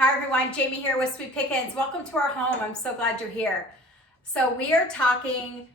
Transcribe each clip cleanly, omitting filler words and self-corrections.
Hi everyone, Jamie here with Sweet Pickins. Welcome to our home. I'm so glad you're here. So we are talking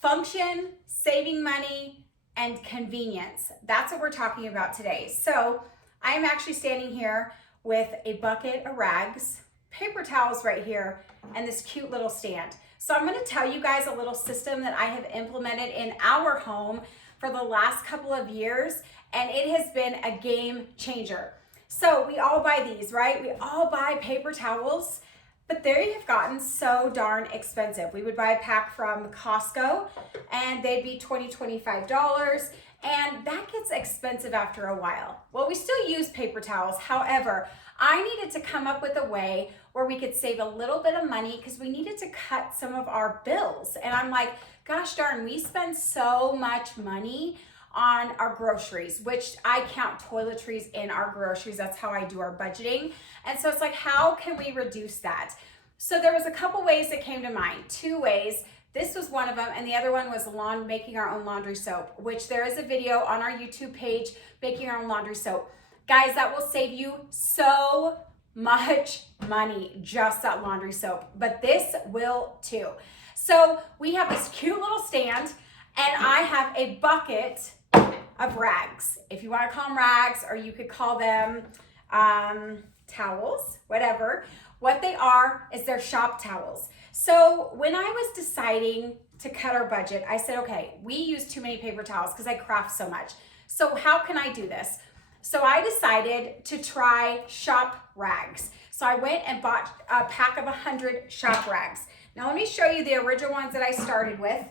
function, saving money, and convenience. That's what we're talking about today. So I'm actually standing here with a bucket of rags, paper towels right here, and this cute little stand. So I'm gonna tell you guys a little system that I have implemented in our home for the last couple of years, and it has been a game changer. So we all buy these, right? We all buy paper towels, but they have gotten so darn expensive. We would buy a pack from Costco and they'd be $20, $25, and that gets expensive after a while. Well, we still use paper towels. However, I needed to come up with a way where we could save a little bit of money because we needed to cut some of our bills. And I'm like, gosh darn, we spend so much money on our groceries, which I count toiletries in our groceries. That's how I do our budgeting. And so it's like, how can we reduce that? So there was a couple ways that came to mind, two ways. This was one of them, and the other one was making our own laundry soap, which there is a video on our YouTube page, making our own laundry soap. Guys, that will save you so much money, just that laundry soap, but this will too. So we have this cute little stand, and I have a bucket of rags. If you want to call them rags, or you could call them towels, whatever. What they are is they're shop towels. So when I was deciding to cut our budget, I said, okay, we use too many paper towels because I craft so much. So how can I do this? So I decided to try shop rags. So I went and bought a pack of 100 shop rags. Now let me show you the original ones that I started with.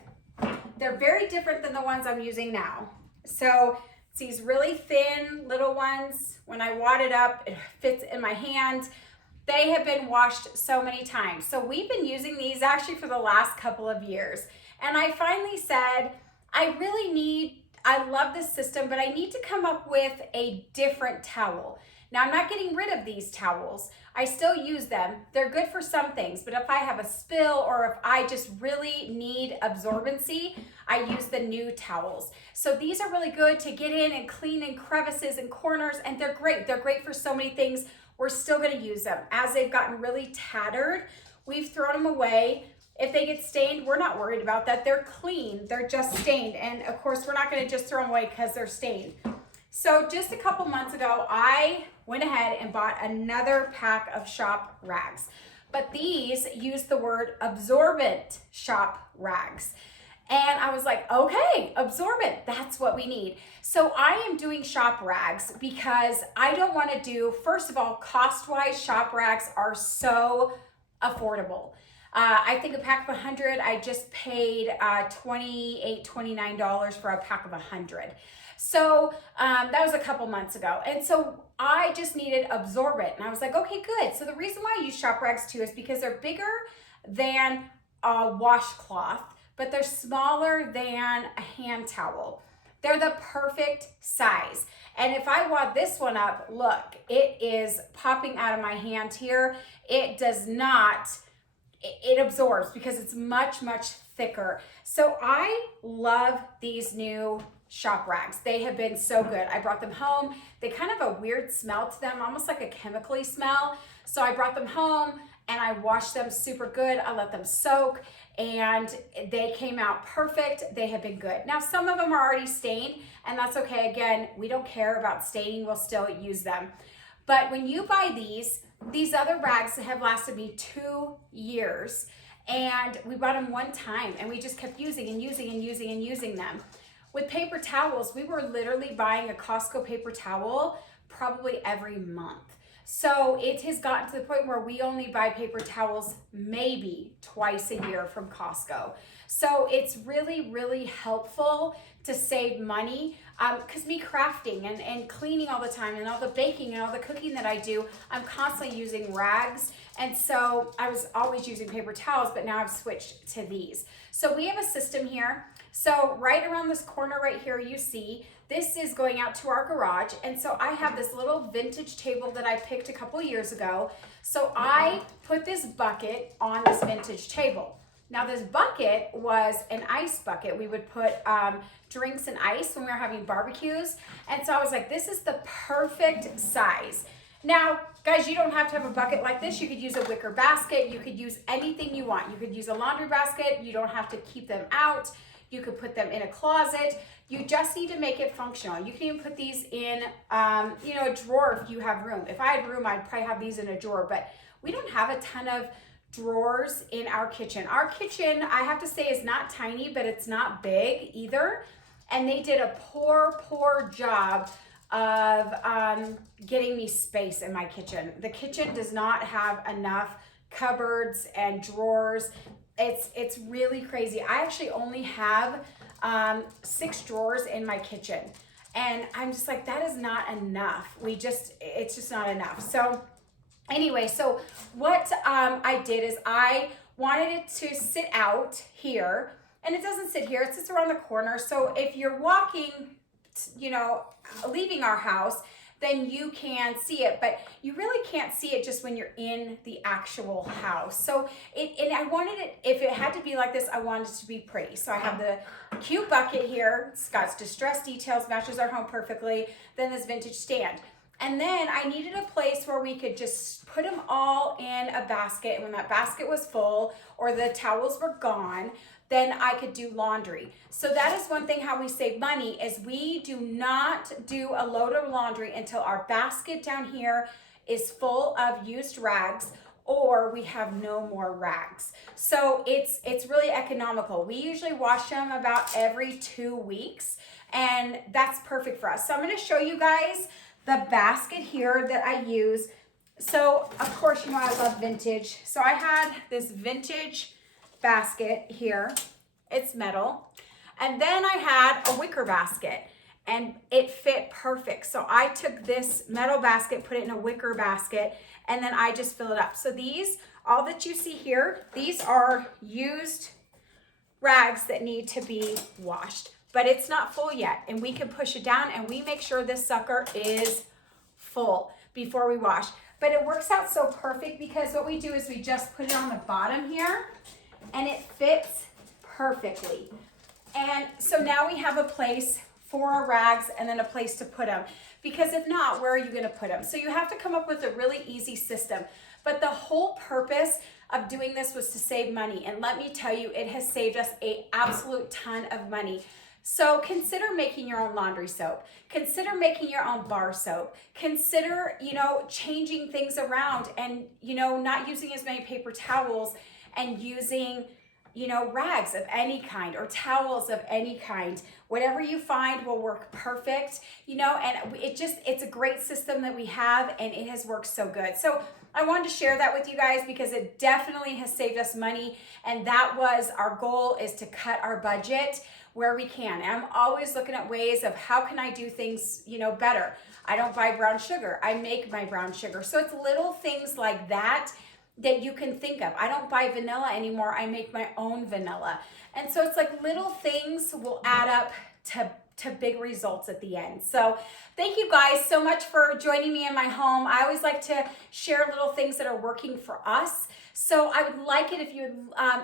They're very different than the ones I'm using now. So it's these really thin little ones. When I wad it up, it fits in my hand. They have been washed so many times. So we've been using these actually for the last couple of years. And I finally said, I love this system, but I need to come up with a different towel. Now I'm not getting rid of these towels. I still use them. They're good for some things, but if I have a spill or if I just really need absorbency, I use the new towels. So these are really good to get in and clean in crevices and corners, and they're great. They're great for so many things. We're still gonna use them. As they've gotten really tattered, we've thrown them away. If they get stained, we're not worried about that. They're clean, they're just stained. And of course, we're not gonna just throw them away because they're stained. So just a couple months ago, I went ahead and bought another pack of shop rags. But these use the word absorbent shop rags. And I was like, okay, absorbent, that's what we need. So I am doing shop rags because I don't want to do, first of all, cost-wise, shop rags are so affordable. I think a pack of 100, I just paid $28, $29 for a pack of 100. So that was a couple months ago. And so I just needed absorbent. And I was like, okay, good. So the reason why I use shop rags too is because they're bigger than a washcloth, but they're smaller than a hand towel. They're the perfect size. And if I wad this one up, look, it is popping out of my hand here. It does not, it absorbs because it's much, much thicker. So I love these new shop rags. They have been so good. I brought them home. They kind of have a weird smell to them, almost like a chemically smell. So I brought them home and I washed them super good. I let them soak and they came out perfect. They have been good. Now, some of them are already stained and that's okay. Again, we don't care about staining. We'll still use them. But when you buy these other rags have lasted me 2 years, and we bought them one time and we just kept using and using and using and using them. With paper towels, we were literally buying a Costco paper towel probably every month. So it has gotten to the point where we only buy paper towels maybe twice a year from Costco. So it's really, really helpful to save money because me crafting and cleaning all the time and all the baking and all the cooking that I do, I'm constantly using rags. And so I was always using paper towels, but now I've switched to these. So we have a system here. So right around this corner right here, you see, this is going out to our garage. And so I have this little vintage table that I picked a couple years ago. So I put this bucket on this vintage table. Now this bucket was an ice bucket. We would put drinks and ice when we were having barbecues. And so I was like, this is the perfect size. Now, guys, you don't have to have a bucket like this. You could use a wicker basket. You could use anything you want. You could use a laundry basket. You don't have to keep them out. You could put them in a closet. You just need to make it functional. You can even put these in, a drawer if you have room. If I had room, I'd probably have these in a drawer, but we don't have a ton of drawers in our kitchen. Our kitchen, I have to say, is not tiny, but it's not big either. And they did a poor job of getting me space in my kitchen. The kitchen does not have enough cupboards and drawers. It's really crazy. I actually only have 6 drawers in my kitchen. And I'm just like, that is not enough. It's just not enough. So anyway, so what I did is I wanted it to sit out here, and it doesn't sit here, it sits around the corner. So if you're walking, leaving our house, then you can see it, but you really can't see it just when you're in the actual house. So I wanted it, if it had to be like this, I wanted it to be pretty. So I have the cute bucket here. It's got distress details, matches our home perfectly. Then this vintage stand. And then I needed a place where we could just put them all in a basket. And when that basket was full or the towels were gone, then I could do laundry. So that is one thing how we save money is we do not do a load of laundry until our basket down here is full of used rags or we have no more rags. So it's really economical. We usually wash them about every 2 weeks, and that's perfect for us. So I'm gonna show you guys the basket here that I use. So of course, I love vintage. So I had this vintage basket here. It's metal. And then I had a wicker basket and it fit perfect. So I took this metal basket, put it in a wicker basket, and then I just fill it up. So these, all that you see here, these are used rags that need to be washed, but it's not full yet. And we can push it down and we make sure this sucker is full before we wash. But it works out so perfect because what we do is we just put it on the bottom here and it fits perfectly. And so now we have a place for our rags and then a place to put them, because if not, where are you going to put them? So you have to come up with a really easy system. But the whole purpose of doing this was to save money. And let me tell you, it has saved us an absolute ton of money. So consider making your own laundry soap. Consider making your own bar soap. Consider, changing things around and, not using as many paper towels and using, rags of any kind or towels of any kind. Whatever you find will work perfect, and it's a great system that we have, and it has worked so good. So I wanted to share that with you guys because it definitely has saved us money, and that was our goal, is to cut our budget where we can. And I'm always looking at ways of how can I do things, better. I don't buy brown sugar. I make my brown sugar. So it's little things like that you can think of. I don't buy vanilla anymore. I make my own vanilla. And so it's like little things will add up to big results at the end. So thank you guys so much for joining me in my home. I always like to share little things that are working for us. So I would like it if you would I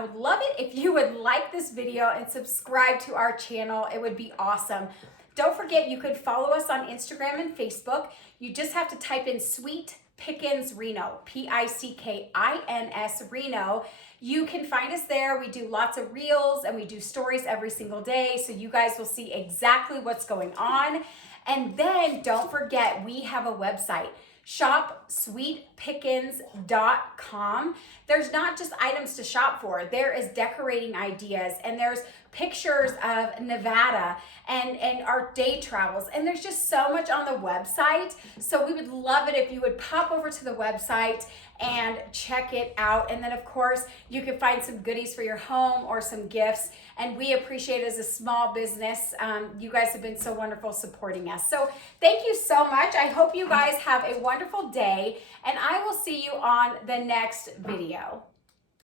would love it if you would like this video and subscribe to our channel. It would be awesome. Don't forget, you could follow us on Instagram and Facebook. You just have to type in Sweet Pickins Reno, Pickins Reno. You can find us there. We do lots of reels and we do stories every single day, so you guys will see exactly what's going on. And then don't forget, we have a website, shopsweetpickins.com. There's not just items to shop for. There is decorating ideas, and there's pictures of Nevada and our day travels, and there's just so much on the website. So we would love it if you would pop over to the website and check it out. And then of course you can find some goodies for your home or some gifts, and we appreciate it as a small business. You guys have been so wonderful supporting us. So thank you so much. I hope you guys have a wonderful day, and I will see you on the next video.